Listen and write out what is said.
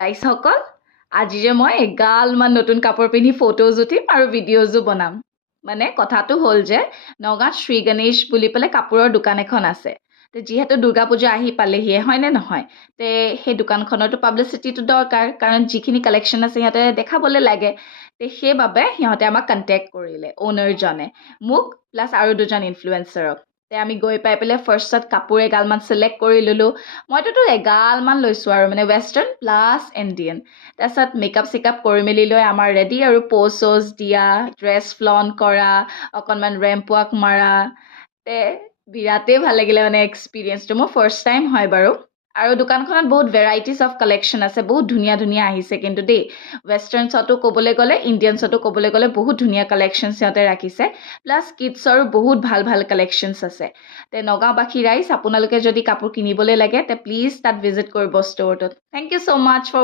গাইছসকল আজি যে মই এগালমান নতুন কাপোৰ পিন্ধি ফটোজ উঠিম আৰু ভিডিঅ'জো বনাম মানে কথাটো হ'ল যে নগাঁৱত শ্ৰী গণেশ বুলি পেলাই কাপোৰৰ দোকান এখন আছে যিহেতু দুৰ্গা পূজা আহি পালেহিয়ে হয়নে নহয় তে সেই দোকানখনতো পাব্লিচিটিটো দৰকাৰ কাৰণ যিখিনি কালেকশ্যন আছে সিহঁতে দেখাবলৈ লাগে তে সেইবাবে সিহঁতে আমাক কণ্টেক্ট কৰিলে অ'নাৰজনে মোক প্লাছ আৰু দুজন ইনফ্লুৱেঞ্চাৰক তে আমি গৈ পাই পেলাই ফাৰ্ষ্টত কাপোৰ এগালমান চিলেক্ট কৰি ল'লোঁ মইতো এগালমান লৈছোঁ আৰু মানে ৱেষ্টাৰ্ণ প্লাছ ইণ্ডিয়ান তাৰপিছত মেকআপ চেকআপ কৰি মেলি লৈ আমাৰ ৰেডি আৰু প'জ চ'জ দিয়া ড্ৰেছ ফ্লন কৰা অকণমান ৰেম্প ৱাক মাৰা তে বিৰাটেই ভাল লাগিলে মানে এক্সপিৰিয়েঞ্চটো মোৰ ফাৰ্ষ্ট টাইম হয় বাৰু আৰু দোকানখনত বহুত ভেৰাইটিজ অফ কালেকশ্যন আছে বহুত ধুনীয়া ধুনীয়া আহিছে কিন্তু দেই ৱেষ্টাৰ্ণছতো ক'বলৈ গ'লে ইণ্ডিয়ানছতো ক'বলৈ গ'লে বহুত ধুনীয়া কালেকশ্যন সিহঁতে ৰাখিছে প্লাছ কিডছৰো বহুত ভাল ভাল কালেকশ্যনছ আছে তে নগাঁওবাসী ৰাইজ আপোনালোকে যদি কাপোৰ কিনিবলৈ লাগে তে প্লিজ তাত ভিজিট কৰিব ষ্ট'ৰটোত thank you so' much for